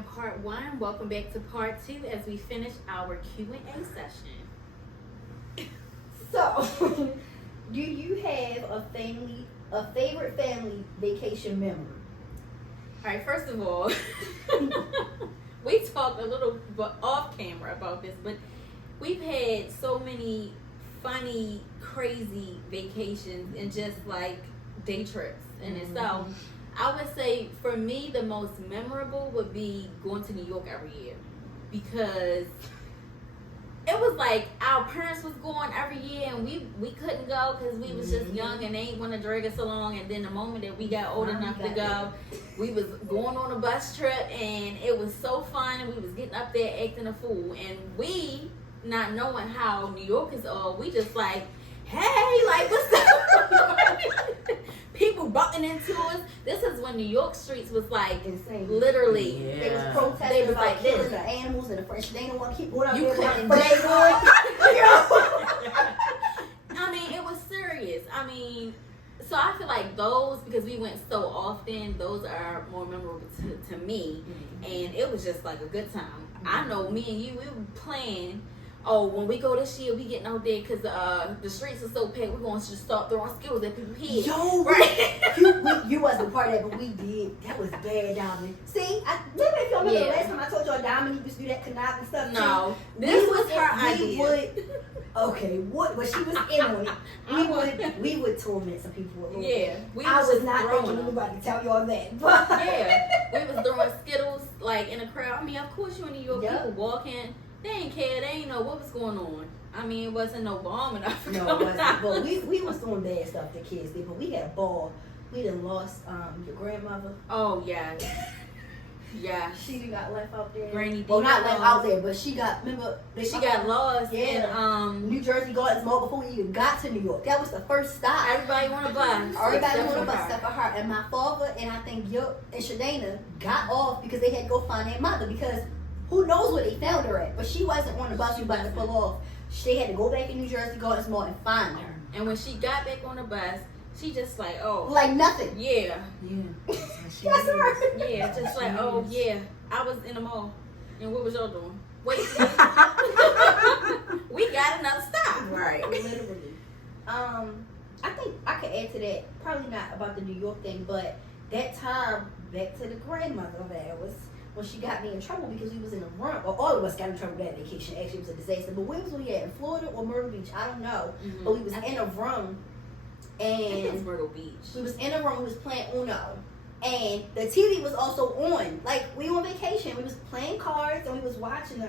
in part 1. Welcome back to part 2 as we finish our Q&A session. So, do you have a favorite family vacation memory? All right, first of all, we talked a little bit off camera about this, but we've had so many funny, crazy vacations and just like day trips in itself. I would say for me the most memorable would be going to New York every year, because it was like our parents was going every year and we couldn't go because we was just young and they ain't want to drag us along. And then the moment that we got old enough to go, we was going on a bus trip and it was so fun. We was getting up there acting a fool, and we, not knowing how New Yorkers are, we just like, hey, like, what's up? People bumping into us. This is when New York streets was like Insane. Literally. They was They protesting was like like killing this. the animals and the French. They didn't want to keep going out You there. couldn't But they would. I mean, it was serious. I mean, so I feel like those, because we went so often, those are more memorable to me. And it was just like a good time. I know me and you, we were playing. Oh, when we go this year, we getting out there because the streets are so packed. We're going to just start throwing Skittles at people's heads. Yo, right? you wasn't part of that, but we did. That was bad, Dominic. See, maybe if y'all remember the last time I told y'all Dominic used to do that conniving stuff. No, too. this was her idea. Okay, what? But she was in on it. We would torment some people. A little Yeah, bit. I was not thinking anybody to tell y'all that. But yeah, we was throwing Skittles like in a crowd. I mean, of course you in New York, Yep. people walking. They ain't care. They ain't know what was going on. I mean, it wasn't no bomb enough. no, it wasn't. But we was doing bad stuff the kids did. But we had a ball. We done lost your grandmother. Oh yeah, yeah. She got left out there. Granny D. Well, not left lost. out there, but she got. Remember, She got lost. Yeah. In, New Jersey Gardens Mall before we even got to New York. That was the first stop. everybody want to bus. Everybody except wanted a for bus her. except for her. And my father and I think Yo and Shadana got off because they had to go find their mother, because who knows where they found her at. But she wasn't on the bus we about to pull off. They had to go back in New Jersey Gardens Mall and find her. And when she got back on the bus, she just like, oh, Like nothing. yeah, That's her. yeah, just like, oh yeah, I was in the mall. And what was y'all doing? Wait, we got another stop. Right. Literally. I think I could add to that. Probably not about the New York thing, but that time back to the grandmother of ours when she got me in trouble because we was in a run. Or all of us got in trouble that vacation. Actually, it was a disaster. But where was we at? In Florida or Myrtle Beach? I don't know. But we was in a room, I think it's and Myrtle Beach. we was in a room. We was playing Uno. And the TV was also on. Like, we on vacation. We was playing cards and we was watching the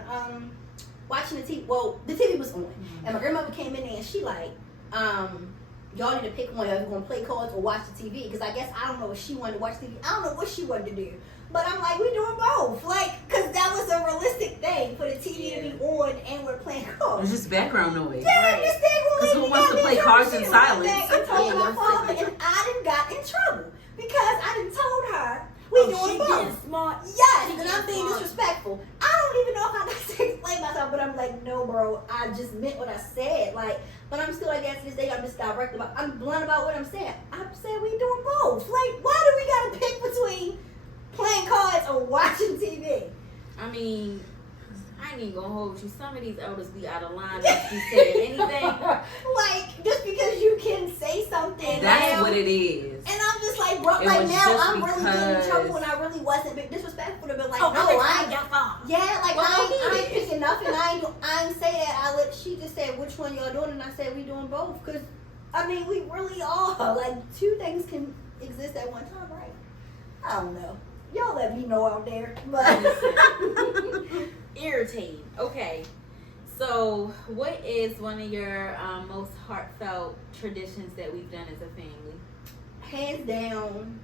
TV. Well, the TV was on. And my grandmother came in there and she like, y'all need to pick one. Are you gonna play cards or watch the TV? Because I guess I don't know if she wanted to watch TV. I don't know what she wanted to do. But I'm like, we're doing both. Like, because that was a realistic thing for the TV to be on and we're playing cards. It's just background noise. Yeah, this thing Because who wants to play cards in silence? And told my father, and I done got in trouble because I done told her we doing she both. getting smart. Yes, She and I'm getting being smart. disrespectful. I don't even know how to explain myself, but I'm like, no, bro, I just meant what I said. Like, but I'm still, I guess, to this day, I'm just direct about, I'm blunt about what I'm saying. I'm saying we doing both. Like, why do we gotta pick between playing cards or watching TV? I mean, I ain't even gonna hold you. Some of these elders be out of line if you said anything. Like, just because you can say something. That's now, what it is. And I'm just like, bro, It like was now just I'm really getting in because- trouble when I really wasn't being disrespectful to be like, Oh, no, I ain't. your phone. Yeah, like Well, I ain't okay. picking nothing. I ain't say that. She just said, which one y'all doing? And I said, we doing both. Because, I mean, we really are. Like, two things can exist at one time, right? I don't know. Y'all let me know out there. But Irritating. Okay. So, what is one of your most heartfelt traditions that we've done as a family? hands down,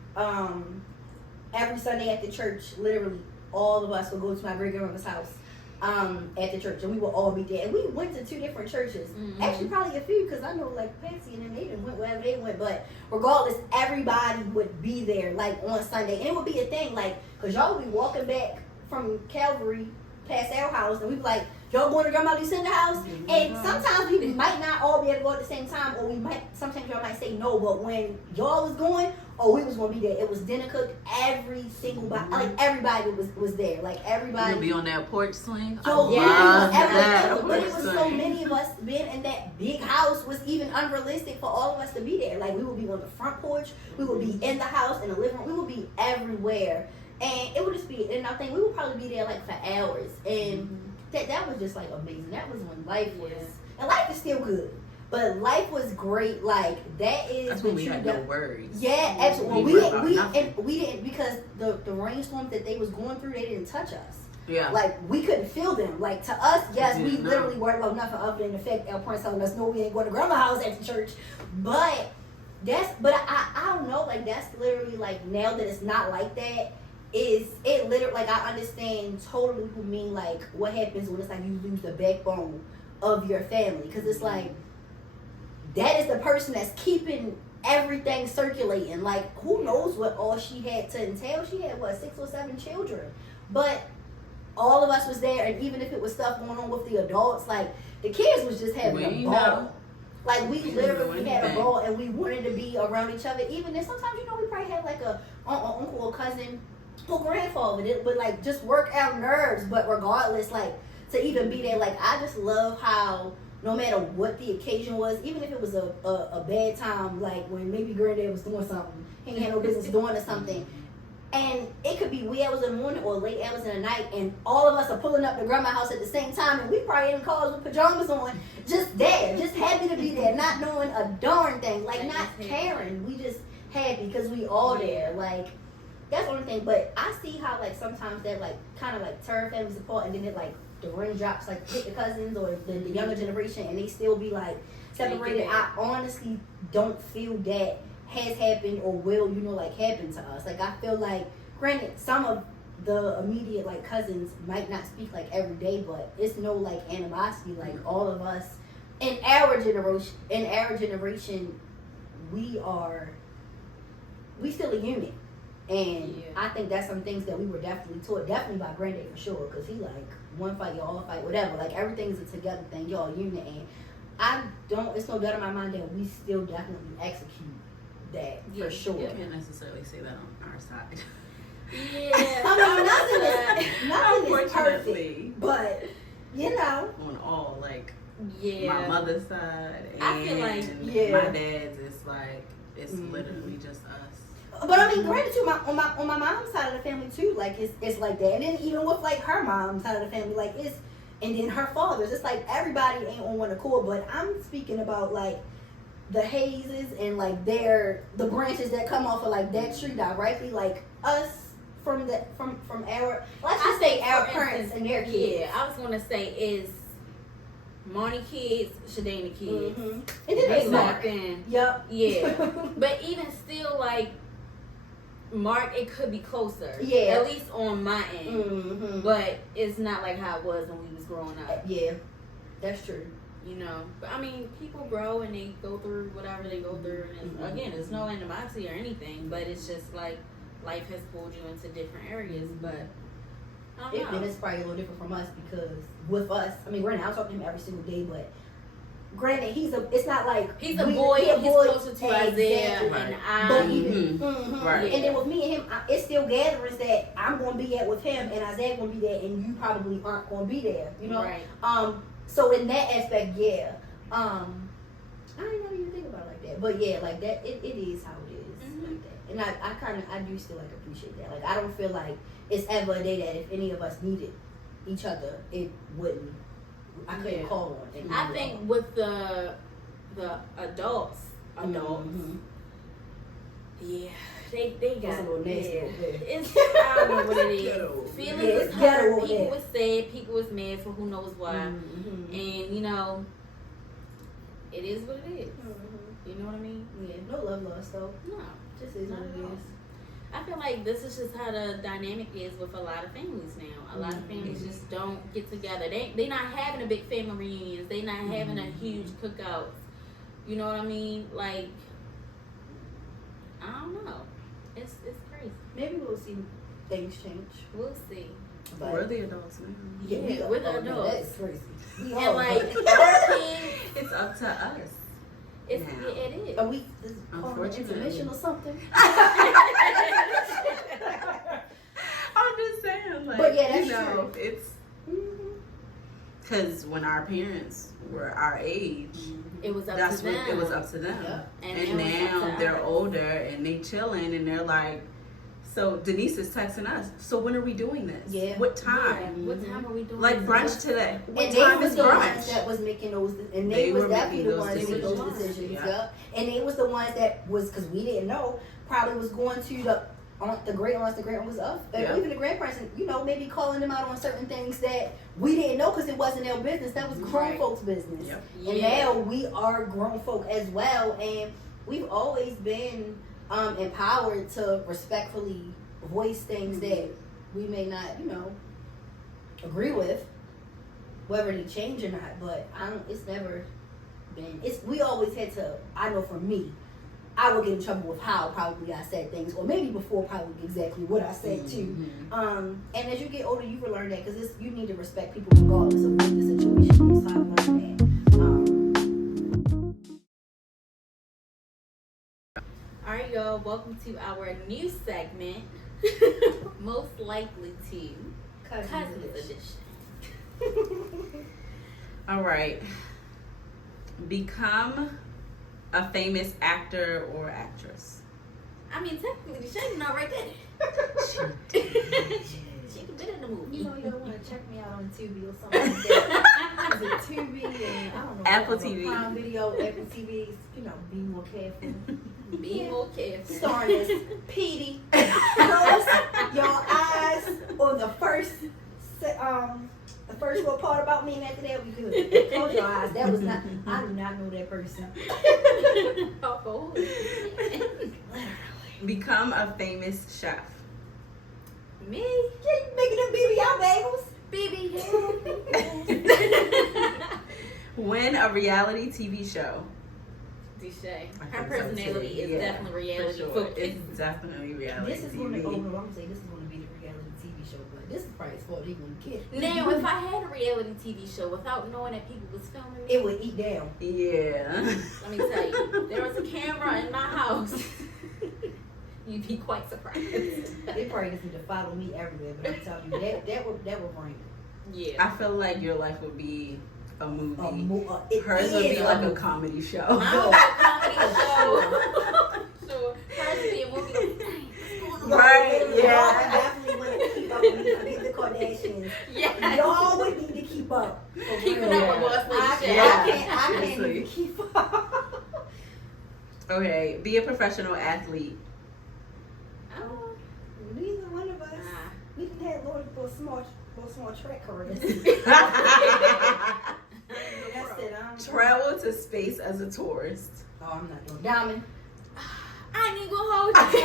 every Sunday at the church, literally, all of us would go to my great-grandmother's house at the church, and we would all be there. And we went to 2 different churches. Mhm. Actually, probably a few, because I know, like, Patsy and them, they didn't went wherever they went. But regardless, everybody would be there, like, on Sunday. And it would be a thing, like, because y'all would be walking back from Calvary past our house, and we'd be like, y'all going to Grandma Lucinda's house? Mhm. And sometimes we might not all be able to go at the same time, or sometimes y'all might say no, but when y'all was going, we was going to be there. It was dinner cooked, every single body, like everybody was there. Like everybody. You'll be on that porch swing. So Yeah, love but it porch was so swing. many of us being in that big house was even unrealistic for all of us to be there. Like we would be on the front porch, we would be in the house, in the living room, we would be everywhere. And it would just be, and I think we would probably be there like for hours. And that was just like amazing. That was when life was, and life is still good. But life was great. Like that is That's when we had no worries. Yeah, absolutely. We worried about nothing. We didn't because the rainstorms that they was going through, they didn't touch us. Yeah. Like we couldn't feel them. Like to us, yes, we Yeah, no. literally worried about nothing other than the fact our parents telling us no, we ain't going to grandma's house after church. But I don't know. Like that's literally like now that it's not like that. Is it literally like I understand totally who mean like what happens when it's like you lose the backbone of your family, because it's like that is the person that's keeping everything circulating. Like who knows what all she had to entail. She had 6 or 7 children, but all of us was there, and even if it was stuff going on with the adults, like the kids was just having a ball. Know. Like we literally had a anything. ball, and we wanted to be around each other. Even if sometimes we probably had like a uncle or cousin or grandfather that would like just work our nerves. But regardless, like to even be there, like I just love how no matter what the occasion was, even if it was a bad time, like when maybe granddad was doing something, he ain't had no business doing or something. And it could be wee hours in the morning or late hours in the night, and all of us are pulling up to grandma's house at the same time, and we probably in cars with pajamas on, just there, just happy to be there, not knowing a darn thing, like not caring. We just happy because we all there. Like that's the only thing. But I see how like sometimes that like kind of like tear families apart, and then it like the raindrops like hit the cousins or the younger generation, and they still be like separated. I honestly don't feel that has happened or will, like happen to us. Like I feel like, granted, some of the immediate like cousins might not speak like every day, but it's no like animosity. Like all of us in our generation, we still a unit. And I think that's some things that we were definitely taught, definitely by granddad for sure, because he like one fight, y'all fight, whatever. Like everything's a together thing, y'all unit. And it's no doubt in my mind that we still definitely execute that for sure. You can't necessarily say that on our side. Yeah. I mean, nothing is perfect, Unfortunately. but On all, like, my mother's side and I feel like, my dad's, it's literally just us. But I mean, granted too, on my mom's side of the family too, like it's like that. And then even with like her mom's side of the family, like and then her father's, it's like everybody ain't on one accord. But I'm speaking about like the Hazes and like the branches that come off of like that tree directly, like us from our, let's just say our parents and their kids. Yeah, I was gonna say is Marnie kids, Shadana kids. Mm-hmm. And then there's Mark. Yep. Yeah. But even still, like Mark, it could be closer. Yeah. At least on my end. Mm-hmm. But it's not like how it was when we was growing up. Yeah, that's true. But I mean, people grow and they go through whatever they go through, and again, there's no animosity or anything, but it's just like life has pulled you into different areas. But I don't know. And it's probably a little different from us because with us, I mean, granted, I talk to him every single day, but granted, it's not like he's a boy. He's closer to Isaiah and I. But even Right. And then with me and him, it's still gatherings that I'm going to be at with him, and Isaiah going to be there, and you probably aren't going to be there. Right. So in that aspect, yeah. I didn't know you think about it like that, but yeah, like that. It is how it is like that, and I do still like appreciate that. Like I don't feel like it's ever a day that if any of us needed each other, it wouldn't. I couldn't call on it. I think with the adults, yeah, they got a little nasty. It's I don't know what it is. Feelings is hurt. People was sad. People was mad for who knows why. Mm-hmm. And it is what it is. Mm-hmm. You know what I mean? Yeah, no love lost though. No, Just is what it is. I feel like this is just how the dynamic is with a lot of families now. A lot of families just don't get together. They not having a big family reunions. They not having a huge cookouts. You know what I mean? Like, I don't know. It's crazy. Maybe we'll see things change. We'll see. But We're the adults now. Yeah, we're the man, adults. that is crazy. We And are, like but- our kids, It's up to us. it's Now. it is. Are we this is Unfortunately. intermission or something? I'm just saying, like, But yeah, that's you know, true. it's Mhm. because when our parents were our age, It was up that's to what them. it was up to them. Yeah. And And it was up now to they're us. older and they chilling and they're like, so Denise is texting us. So when are we doing this? Yeah. What Yeah, time? what time are we doing? Like this? brunch today. What And they time was is the ones brunch? that was making those, and They they was were definitely making the those ones that made those decisions. decisions. Yeah. Yeah. And they was the ones that was, because we didn't know, probably was going to the aunt, the great aunts, the great uncles of, Yeah. even the grandparents, and, you know, maybe calling them out on certain things that we didn't know because it wasn't their business. That was grown Right. folks' business. Yep. And Yeah. now we are grown folk as well, and we've always been empowered to respectfully voice things that we may not, you know, agree with, whether they change or not. But it's never been. We always had to. I know for me, I would get in trouble with how probably I said things, or maybe before probably exactly what I said too. Mhm. And as you get older, you will learn that because you need to respect people regardless of what the situation is. So I've learned that. All right, y'all. Welcome to our new segment, most likely to Cousins Edition. All right. Become a famous actor or actress. I mean, technically, Shane already did it. She could been in the movie. You know, you don't want to check me out on Tubi or something like that. Is it Tubi and I don't know. Apple something, TV. Prime Video, Apple TV. You know, be more careful. Be more careful. Starring as Petey. Close your eyes on the first little part about me, and after that we good. Close your eyes. That was not. I do not know that person. Oh, Become a famous chef. me? Yeah, you making them BBL bagels? BB. Win a reality TV show. Deshae. I Her think so, personality too. is Yeah, definitely For reality sure. focused. It's definitely reality This is TV. going to. Oh no, I'm gonna say this is going to be the reality TV show, but this is probably as far as you gonna get. Now, if I had a reality TV show without knowing that people was filming It it, would eat down. Yeah. let me tell you, there was a camera in my house. You'd be quite surprised. They probably just need to follow me everywhere, but I'm telling you, that would bring Yeah. I feel like your life would be a movie. it Hers would is be like a movie. comedy show. Mine would be a comedy show. Sure. Hers would be a movie. Like, dang, what's going on? Right, Y'all yeah. would definitely want to keep up with me. Forget the Kardashians. Yeah. Y'all would need to keep up. For Keeping real. up with Boss Lady I Shay. can't Seriously. even keep up. Okay, be a professional athlete. Oh. Neither one of us. Nah. We didn't have little small track careers. That's it. Travel to space as a tourist. Oh, I'm not doing Diamond. I ain't even gonna hold you.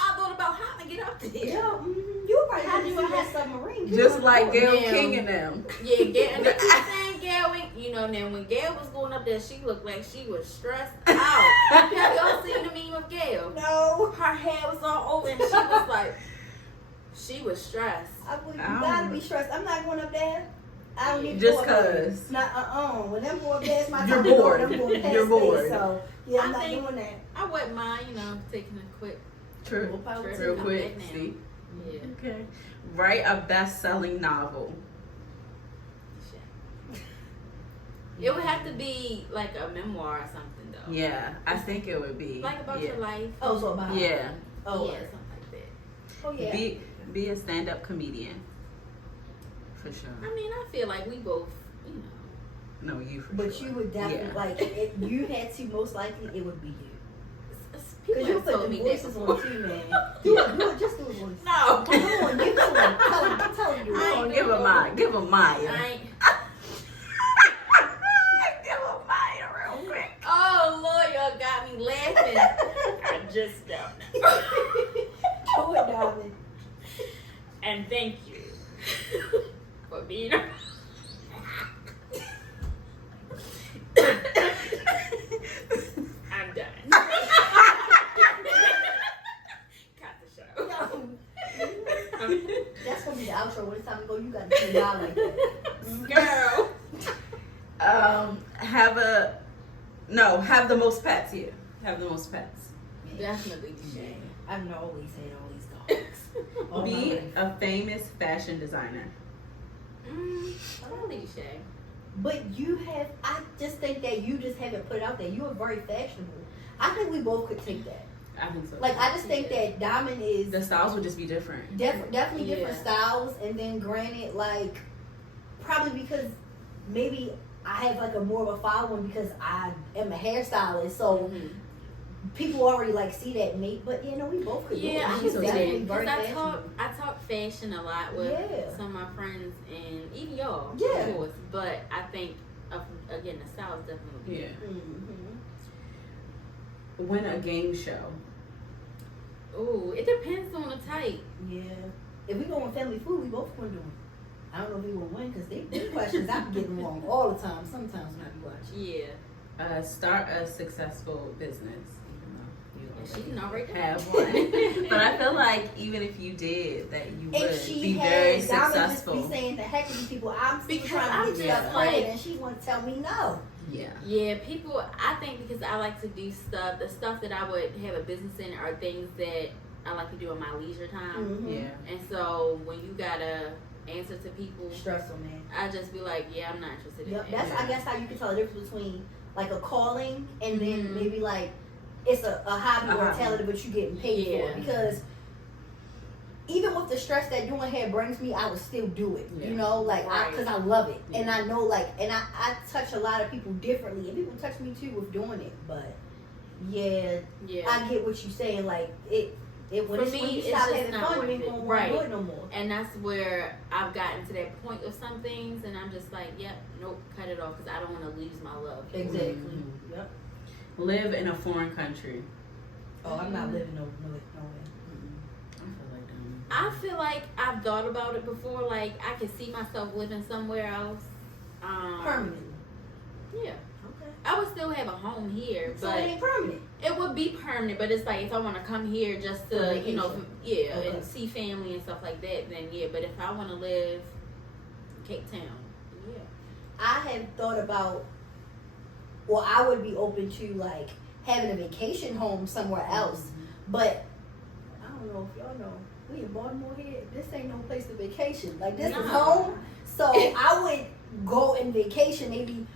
I thought about how to get up there. Yeah, you would probably have to do that submarine. Just like Gail Yeah. King and them. Yeah, Gail. And I'm saying Gail, you know, now when Gail was going up there, she looked like she was stressed out. Have y'all seen the meme of Gail? No. Her hair was all over and she was like, she was stressed. You gotta be stressed. I'm not going up there. I don't need to Just go up there. cause. Not when them go up there, it's my You're time to go, bored. and I'm going past You're bored. space, so yeah, I'm I not think- doing that. I wouldn't mind, you know, taking a quick True. More power to Real you. quick. I'm back now. See? Yeah. Okay. Write a best-selling novel. Shit. It would have to be like a memoir or something though. Yeah, I think it would be. Like about yeah. your life. Oh, so about Yeah. Oh, yeah, something like that. oh yeah. Be a stand-up comedian. For sure. I mean, I feel like we both, you know. No, you for But sure. you would definitely Yeah. like if you had to. Most likely, it would be you. People Because you have put told the me that voices before. on too, man. Do it. Just do it once. No. Come on, give it to him. Tell him you. I Oh, ain't give doing him mine. Give him Maya. I ain't. Give him Maya real quick. Oh, Lord, y'all got me laughing. I just don't know. Do it, darling. And thank you for being a... I'm done. Cut the show. That's outro. When it's time to go, you got to do y'all like that. Girl. Have the most pets here. Have the most pets. Definitely Deshae. I've always had all these dogs. All my Be life. a famous fashion designer. Probably Deshae. But I just think that you just haven't put it out there. You are very fashionable. I think we both could take that. I think so. Like, I just think that Diamond is the styles would just be different. definitely different Yeah. styles. And then granted, like, probably because maybe I have like a more of a following because I am a hairstylist. So Mhm. people already like see that in me. But, we both could do it. Yeah, I She's can see definitely that. very Because fashionable. I talk fashion a lot with Yeah. some of my friends and even y'all, Yeah. of course. But I think, again, the style is definitely Yeah. Mhm. Win a game show. Ooh, it depends on the type. Yeah. If we go on family food, we both gonna do it. I don't know if we gonna win because they questions I be getting wrong all the time. Sometimes when I be watching. Yeah. Start a successful business. Even though you She can already have one. But I feel like even if you did, that you would If she be very had, Diamond just successful. be saying the heck of these people, I'm still Because trying I'm to get just stuff like- credit, and she want to tell me no. Yeah. Yeah, people, I think because I like to do stuff, the stuff that I would have a business in are things that I like to do in my leisure time. Mhm. Yeah. And so when you gotta answer to people, Stressful, man. I just be like, yeah, I'm not interested in Yep, that. that's I guess how you can tell the difference between like a calling and then Mhm. maybe like it's a hobby or a hobby. talent, but you getting paid for Yeah. it. Because even with the stress that doing hair brings me, I would still do it. Yeah. You know, like Right. because I love it, and Yeah. I know and I touch a lot of people differently, and people touch me too with doing it. But yeah, Yeah. I get what you're saying. Like it when, For it's, when me, you it's stop just having not fun, you worth ain't it. gonna want Right. to do it no more. And that's where I've gotten to that point with some things, and I'm just like, yep, nope, cut it off because I don't want to lose my love. Exactly. Mhm. Yep. Live in a foreign country. Oh, I'm not living no way. I feel like I feel like I've thought about it before. Like I could see myself living somewhere else. Permanently. Yeah, Okay. I would still have a home here, So but it ain't permanent. it would be permanent. But it's like if I want to come here just For to, you know, vacation. yeah, Okay. and see family and stuff like that, then yeah. But if I want to live Cape Town, yeah. I have thought about, well, I would be open to like having a vacation home somewhere else, but I don't know if y'all know, we in Baltimore here. This ain't no place to vacation. Like this No. is home, so I would go and vacation maybe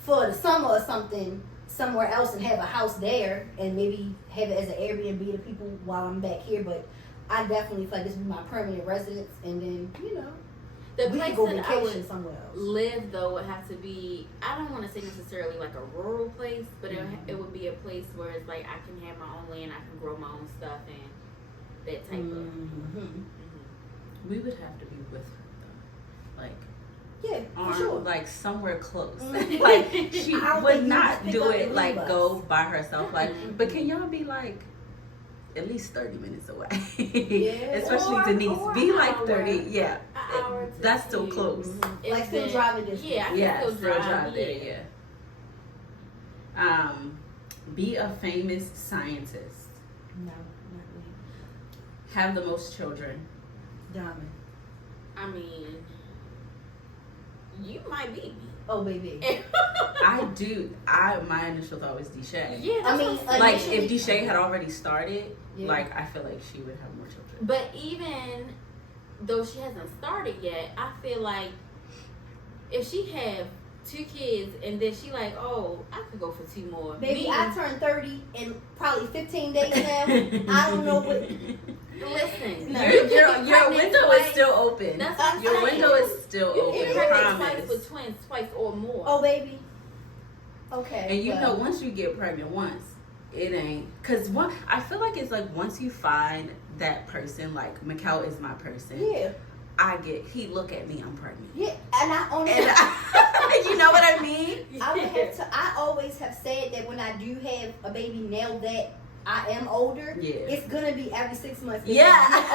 for the summer or something somewhere else and have a house there and maybe have it as an Airbnb to people while I'm back here. But I definitely feel like this would be my permanent residence, and then The we place could go that I vacation would somewhere else. live though would have to be, I don't want to say necessarily like a rural place, but it would be a place where it's like I can have my own land, I can grow my own stuff and that type of. Mhm. we would have to be with her though. Like Yeah, on for sure. like somewhere close. Mhm. Like she I don't would think you not just pick do up it and like leave us. go by herself. Like Mhm. but can y'all be like at least 30 minutes away? Yeah. Especially Or- Denise. or Be an like hour. 30. Yeah. An hour to That's still two. close. It's Like still been- driving distance. Yeah, I can Yeah, still drive. there, yeah. Be a famous scientist. No, not really. Have the most children. Diamond. I mean, you might be me. Oh, baby. I do. My initial thought was Deshae. Yeah, that's I mean, what I'm saying. Like if initially- Deshae had already started, Yeah. like I feel like she would have more children. But even though she hasn't started yet, I feel like if she have 2 kids and then she like, oh, I could go for 2 more. Baby, Me, I turned 30 in probably 15 days now. I don't know what. listen, No. you can Your get pregnant window twice. is still open. That's what I'm Your saying. window is still You open. can get It pregnant is. twice Promise. with twins, twice or more. Oh, baby. Okay. And you well, know, once you get pregnant once, it ain't. Because I feel like it's like once you find that person, like Mikkel is my person. Yeah. He look at me, I'm pregnant. Yeah. And I only. And you know what I mean? I would have to. I always have said that when I do have a baby now that I am older, Yeah. it's gonna be every 6 months. Yeah. Not every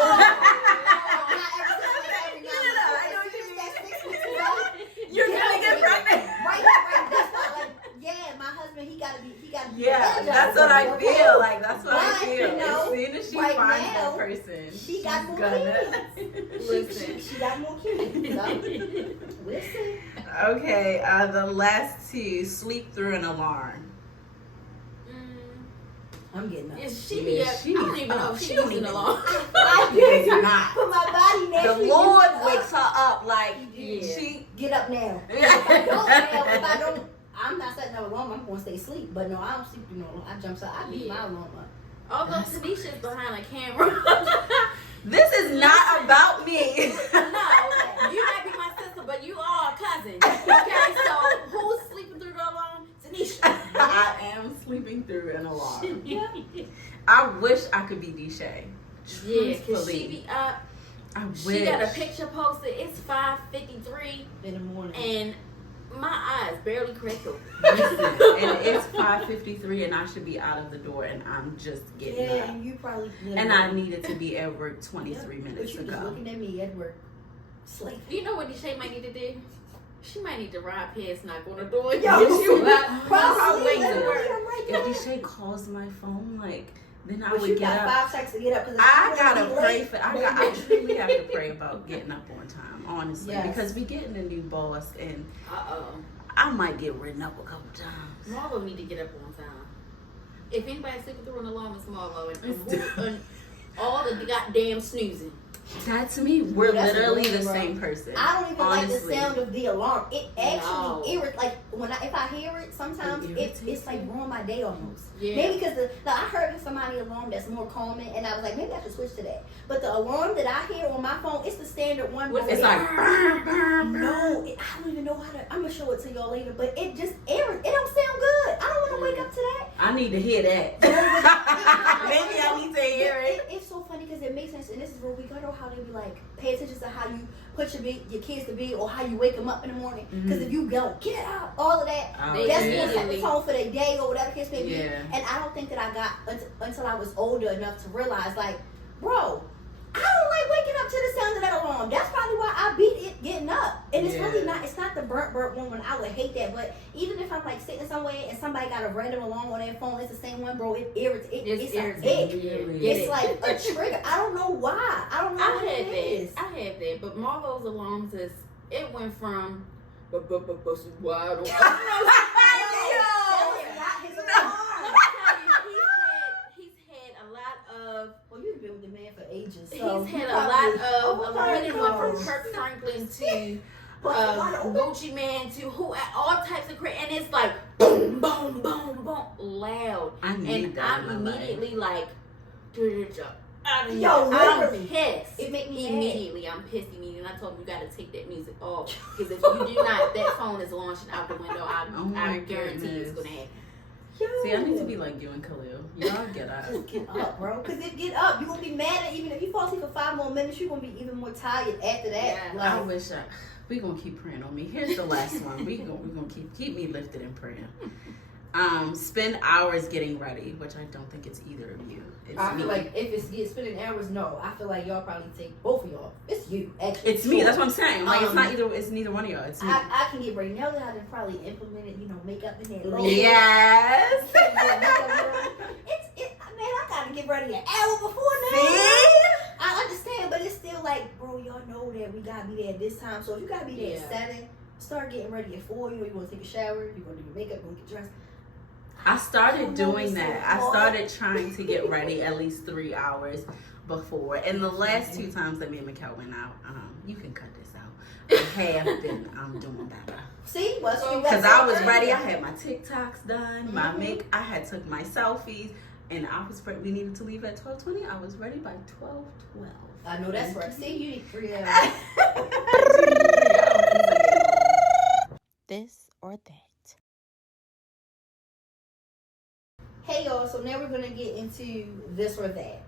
6 months, every 9 No, no, months. I know what you As soon mean. as that 6 months is up, You're get gonna over get it. pregnant. Right. That's why, like, yeah, my husband, he gotta be Yeah, that's what I feel. Like that's what I But, feel. you know, As soon as she right finds now, that person, she got more kids. Listen. She got more kids. So, we'll see. Okay, the last two: sleep through an alarm. I'm getting up. Is she be Yeah, up? I she don't is even know up. if She she don't using even- alarm. I Maybe do not. put my body next The to you. Lord Up. wakes her up like Yeah. she. Get up now. If I don't, I'm not setting no alarm. I'm gonna stay asleep. But no, I don't sleep through no alarm. I jump up. I beat my alarm up. Although That's Tanisha's behind a camera. This is not about me. No, you might be my sister, but you are a cousin. Okay, so who's sleeping through the alarm? Tanisha. I am sleeping through an alarm. Yeah. I wish I could be Deshae. Yeah, cause she Truthfully. be up. I wish. She got a picture posted. It's 5:53, In the morning. and my eyes barely cracked open. Listen, and it's 5:53, and I should be out of the door, and I'm just getting Yeah, up. and you probably. And I needed to be at work 23 But minutes you just ago. looking at me at work, slave. You know what Deshae might need to do? She might need to ride past, knock on the door. Yo, She was out- probably. way to Literally, work. I'm like If that. Deshae calls my phone, like, then I But would you get got up. 5 seconds to get up because I gotta pray for. I truly have to pray about getting up on time, honestly, Yes. because we getting a new boss, and Uh-oh. I might get written up a couple times. Marlo need to get up on time. If anybody's sleeping through an alarm, it's Marlo. And all the goddamn snoozing. That to me, we're That's literally annoying, the bro. same person. I don't even like the honestly. sound of the alarm. It No. actually irritates. Like if I hear it, sometimes It it's irritates like you? ruin my day almost. Yeah. Maybe because I heard somebody alarm that's more calming, and I was like, maybe I should switch to that. But the alarm that I hear on my phone, it's the standard one. What's where It's it like burr, burr, burr. no, I don't even know how to. I'm gonna show it to y'all later, but it just irritates. It don't sound good. I don't want to wake up to that. I need to hear that. Maybe I need to hear it. It's so funny because it makes sense, and this is where we go to how they be like, pay attention to how you put your kids to bed or how you wake them up in the morning. Because if you go, get out, all of that, Oh, that's yeah. gonna set the tone for their day or whatever case may be. Yeah. And I don't think that I got until I was older enough to realize, like, bro, I don't like waking up to the sound of that alarm. That's probably why I beat it getting up. And it's really Yeah. not. It's not the burnt one when I would hate that. But even if I'm like sitting somewhere and somebody got a random alarm on their phone, it's the same one, bro. It irritates. It's It's a irritating. ick. Yeah, It's get It's it. like a trigger. I don't know why. I don't know I what had it is. that. I had that. But Marlo's alarms is, it went from, busted wide open. That was not his alarm. Let me tell you, he's had a lot of. Well, you've been with the man for ages. He's So had a probably- lot of. Oh my He went from gosh. Kirk Franklin to Busted wide open. Gucci Man to who, all types of crazy, and it's like boom, boom, boom, boom, loud, I need and that. I'm in my life. immediately like, out of here. Yo, I'm literally. pissed. It make me mad. Immediately, I'm pissed immediately, and I told him you got to take that music off because if you do not, that phone is launching out the window. Oh my I guarantee it's goodness. gonna happen. Yo. See, I need to be like you and Khalil. Y'all get up. Just get up, bro. Cause it get up. You gonna be mad at even if you fall asleep for 5 more minutes. You gonna be even more tired after that. Yeah. I Like, wish we gonna keep praying on me. Here's the last one. We gonna keep me lifted in prayer. Spend hours getting ready, which I don't think it's either of you. It's I me. feel like if it's spending hours, no. I feel like y'all probably take both of y'all. It's you, actually. It's me. Sure. That's what I'm saying. Like it's Um, not either. It's neither one of y'all. It's me. I can get ready. Now that I've probably implemented, makeup in that low. Yes. Man, I gotta get ready an hour before now. See? I understand, but it's still like, bro, y'all know that we gotta be there at this time. So if you gotta be there Yeah. at 7, start getting ready at 4. You wanna take a shower, you're gonna do your makeup, you're gonna get dressed. I started doing that. I Hard. started trying to get ready at least 3 hours before. And the last 2 times that me and Mikkel went out, you can cut this out. I have been doing better. See, what's Because I was ready. I had my TikToks done, my Mhm. I had took my selfies, and I was ready. We needed to leave at 12:20. I was ready by 12:12. I know that's right. See, you need 3 hours. This or that. Hey y'all, so now we're gonna get into this or that.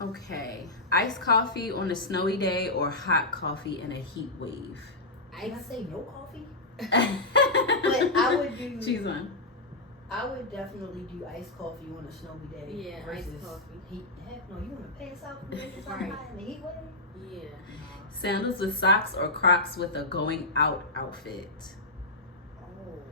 Okay, iced coffee on a snowy day or hot coffee in a heat wave. Can I say no coffee? But I would do- Choose one. I would definitely do iced coffee on a snowy day. Yeah, versus iced coffee. Heat. Heck no, you wanna pass out from drinking Right. something in the heat wave? Yeah. Sandals with socks or Crocs with a going out outfit. Oh.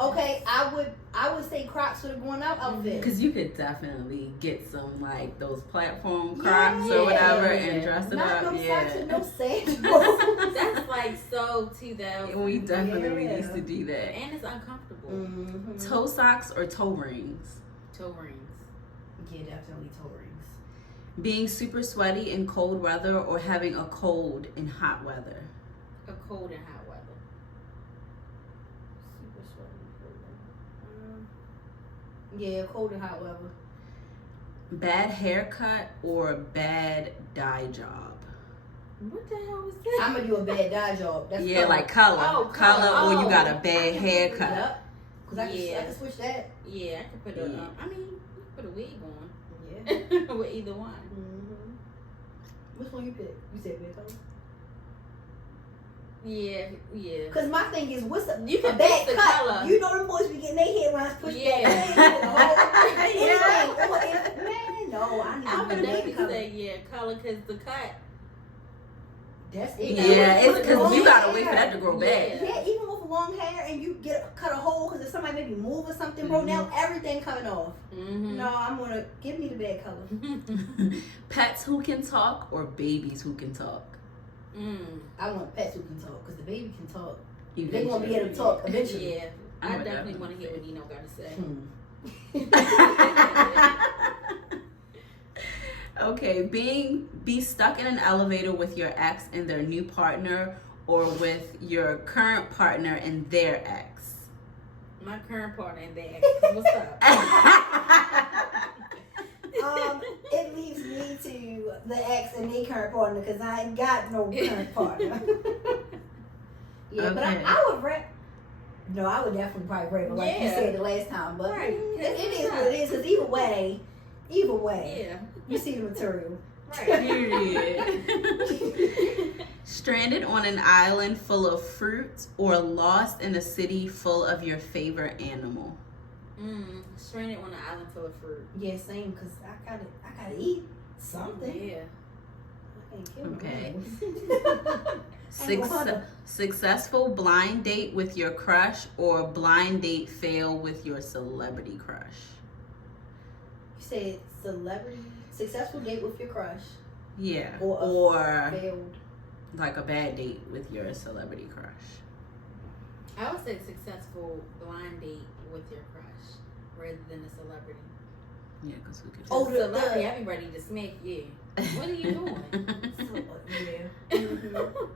Okay, I would say Crocs for the going out outfit. Because you could definitely get some like those platform Crocs or whatever and dress it Not up. no socks and no sandals. That's like so 2000. We definitely used to do that. And it's uncomfortable. Mm-hmm. Toe socks or toe rings? Toe rings. Yeah, definitely toe rings. Being super sweaty in cold weather or having a cold in hot weather? A cold and hot weather. Super sweaty. Yeah, cold and hot weather. Bad haircut or bad dye job? What the hell was that? I'm gonna do a bad dye job. That's Yeah, color. like color. Oh, color, or you oh. got a bad haircut. Yep. Cause I Yeah. can switch that. Yeah, I could put a. Yeah. I mean, you could put a wig on Yeah. with either one. Mm-hmm. Which one you pick? You said bad color. Yeah, yeah. Cause my thing is, what's a, You a can bad fix the cut? color. You know them boys be getting their head when I push Yeah. that. Man, no, I need I to would be a bad definitely color. say color, because the cut. That's it. Yeah, it's because Long you gotta hair. wait for that to grow back. Yeah, even with long hair and you cut a hole because if somebody maybe move or something, bro, now everything coming off. Mm-hmm. No, I'm gonna give me the bad color. Pets who can talk or babies who can talk? I want pets who can talk because the baby can talk. You They want to hear them talk eventually. Yeah, I I would definitely want to hear what Nino got to say. Okay, be stuck in an elevator with your ex and their new partner, or with your current partner and their ex. My current partner and their ex. What's up? It leaves me to the ex and their current partner because I ain't got no current partner. Yeah, but Okay. I would rap. No, I would definitely probably rap like you Yeah. said the last time. But Right. it is what it is. Because either way, Yeah. you see the material. Right. Period. Stranded on an island full of fruit or lost in a city full of your favorite animal? Stranded on an island full of fruit. Yeah, same. Because I gotta eat something. Yeah. I can't kill no Okay. animals. Successful blind date with your crush or blind date fail with your celebrity crush? You said successful date with your crush Yeah. or failed. Like a bad date with your celebrity crush. I would say successful blind date with your crush rather than a celebrity. Yeah, because who could? Oh, the Celebrity, I'd be ready to smack you. What are you doing? Yeah. Mhm.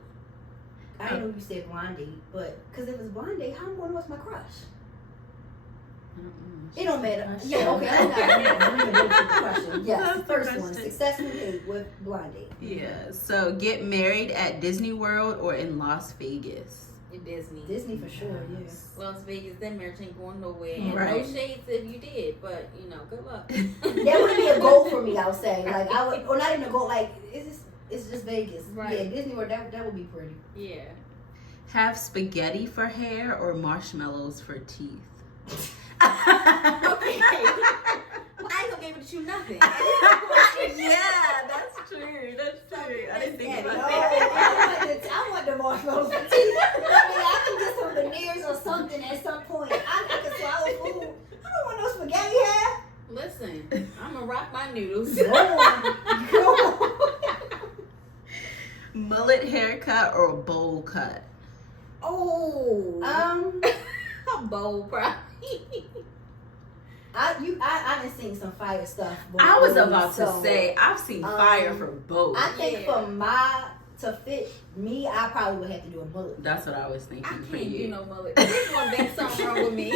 I didn't know you said blind date, but because if it's blind date, how am I going to know what's my crush? It don't matter. Yeah, okay. I'm not going to the question. Yes, That's the the first one. question. Successful date with blind date. Yeah. So get married at Disney World or in Las Vegas? In Disney. Disney for sure, yeah. Las Vegas, that marriage ain't going nowhere. And Right. no shades if you did, but good luck. That would be a goal for me, I would say. Like, I would, or not even a goal, like, it's just Vegas. Right. Yeah, Disney World, that would be pretty. Yeah. Have spaghetti for hair or marshmallows for teeth? Okay. Well, I ain't gonna give it to you nothing. Yeah, that's true. That's true. I didn't think No, about that. I want the marshmallows for teeth. I mean, I can get some veneers or something at some point. I can swallow food. I don't want no spaghetti hair. Listen, I'm gonna rock my noodles. Go on. Mullet haircut or bowl cut? Oh. A bowl, probably. I done seen some fire stuff. I was before, about to so say, I've seen fire for both. I think Yeah. to fit me, I probably would have to do a mullet. That's what I was I thinking for can't do you. no mullet. There's one big something wrong with me.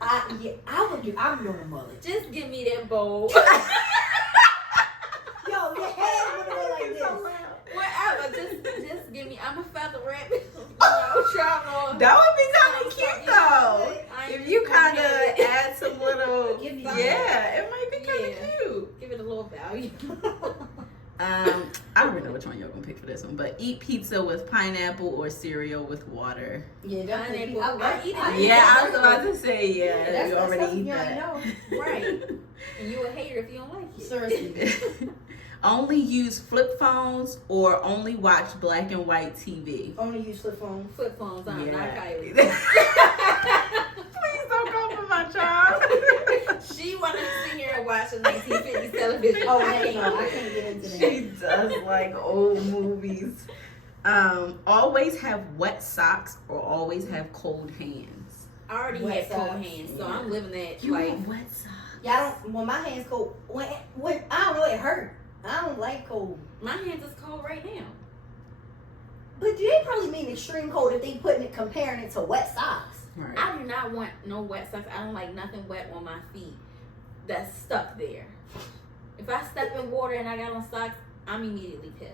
I'm doing a mullet. Just give me that bowl. Yo, your head would go like this. Whatever. Just give me. I'm a feather rabbit. Travel on. That would be kind of cute though. I ain't If you just gonna kind of give it- add some little, Give me yeah, it might be kind of Yeah. cute. Give it a little value. I already know which one y'all gonna pick for this one, but eat pizza with pineapple or cereal with water. Yeah, definitely. Pineapple. I eat it. Yeah, I was about to say, yeah, That's you stuff already eat you already that. know. Right. And you a hater if you don't like it. Seriously. Only use flip phones or only watch black and white TV. Only use flip phone. Flip phones on, not Kylie. Please don't go for my child. She wanted to sit here and watch a 1950s television. Oh, I heck can't no, do I it. can't get into that. She does like old movies. Always have wet socks or always have cold hands. I already Wet had cold socks. hands, so I'm living that You like. have wet socks. Yeah, I don't. When my hands cold, when I don't know, it hurt. I don't like cold. My hands is cold right now. But they probably mean extreme cold if they comparing it to wet socks. Right. I do not want no wet socks. I don't like nothing wet on my feet that's stuck there. If I step in water and I got on socks, I'm immediately pissed.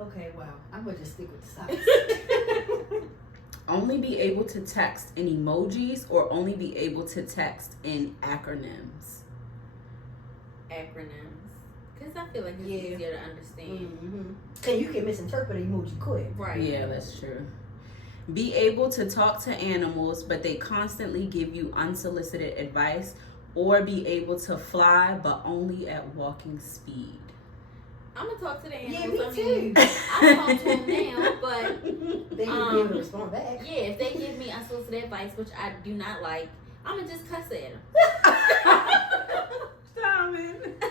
Okay, wow. I'm gonna just stick with the socks. Only be able to text in emojis or only be able to text in acronyms. Acronyms. Because I feel like it's Yeah. easier to understand. Mm-hmm. Cause you can misinterpret an emoji quick. Right. Yeah, that's true. Be able to talk to animals, but they constantly give you unsolicited advice, or be able to fly, but only at walking speed. I'm going to talk to the Yeah, animals. me I mean, too. I talk to them now, but They can be able to respond back. yeah, if they give me unsolicited advice, which I do not like, I'm going to just cuss at them. Stop it.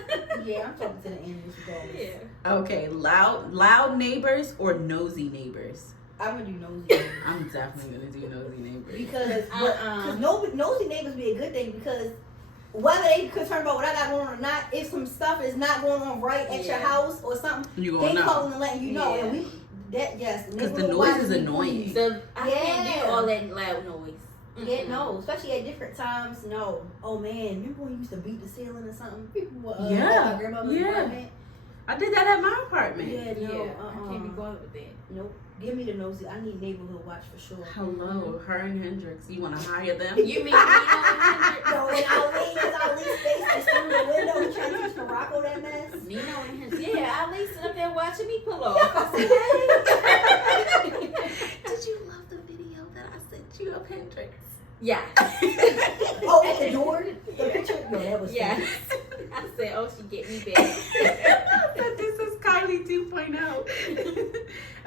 Yeah, I'm talking to the animals regardless. Yeah. Okay, loud neighbors or nosy neighbors? I'm gonna do nosy. I'm definitely gonna do nosy neighbors. Because Uh-uh. nosy neighbors be a good thing because whether they concerned about what I got going on or not, if some stuff is not going on right at your Yeah. house or something, You they gonna know. calling and letting you know. Yeah. And we yes, Because the neighborhood noise watch is me, annoying. please. So I can't do Yeah. all that loud noise. Yeah, Mm-mm. no, especially at different times. No, oh man, remember when you used to beat the ceiling or something? People were Yeah. at my grandmother's Yeah. apartment. I did that at my apartment. Yeah, no, Yeah, I can't be bothered with that. Nope. Give me the nosy. I need neighborhood watch for sure. Hello, her and Hendrix. You want to hire them? You mean Nino and Hendrix? No, and Ali's face is through the window and trying to teach Morocco that mess. Nino and Hendrix. Yeah, Ali sit up there watching me pull off. I said, hey. Did you love the video that I sent you of Hendrix? Yeah. Oh, at the door? The picture? No, that was Yeah. funny. I said, oh, she get me back. This is Kylie 2.0.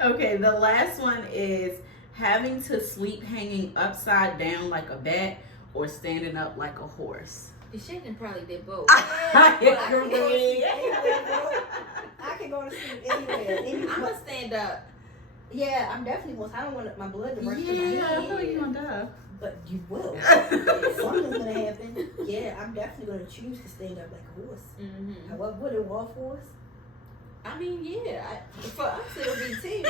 Okay, the last one is having to sleep hanging upside down like a bat or standing up like a horse. The Shaden probably did both. I can go to sleep anywhere, bro. I can go to sleep anywhere. I'm going to stand up. Yeah, I'm definitely going to. I don't want my blood to rush to my Yeah, I head. know you're gonna die. But you will. Something's going to happen. Yeah, I'm definitely going to choose to stand up like a horse. Mm-hmm. However, would it walk for us? I mean, yeah. For us, it'll be too.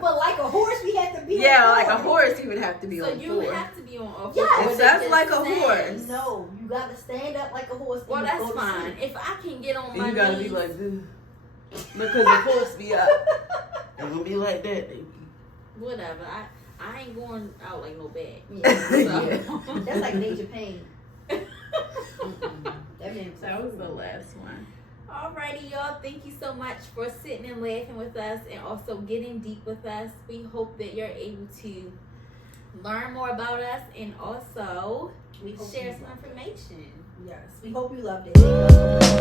But like a horse, we have to be Yeah, on like a four. horse, you would have to be So on you four. have to be on all Yeah, fours. it Or says they like a just horse. No, you got to stand up like a horse. Well, and that's go to fine. sleep. If I can get on And my you gotta knees, be like this. Because the horse be up. It's gonna be like that, baby. whatever. I ain't going out like no bag. Yeah. So. That's like Major Pain. Mm-mm. That man That was the last one. Alrighty, y'all. Thank you so much for sitting and laughing with us and also getting deep with us. We hope that you're able to learn more about us and also We hope share you some loved it. information. Yes, we hope you loved it.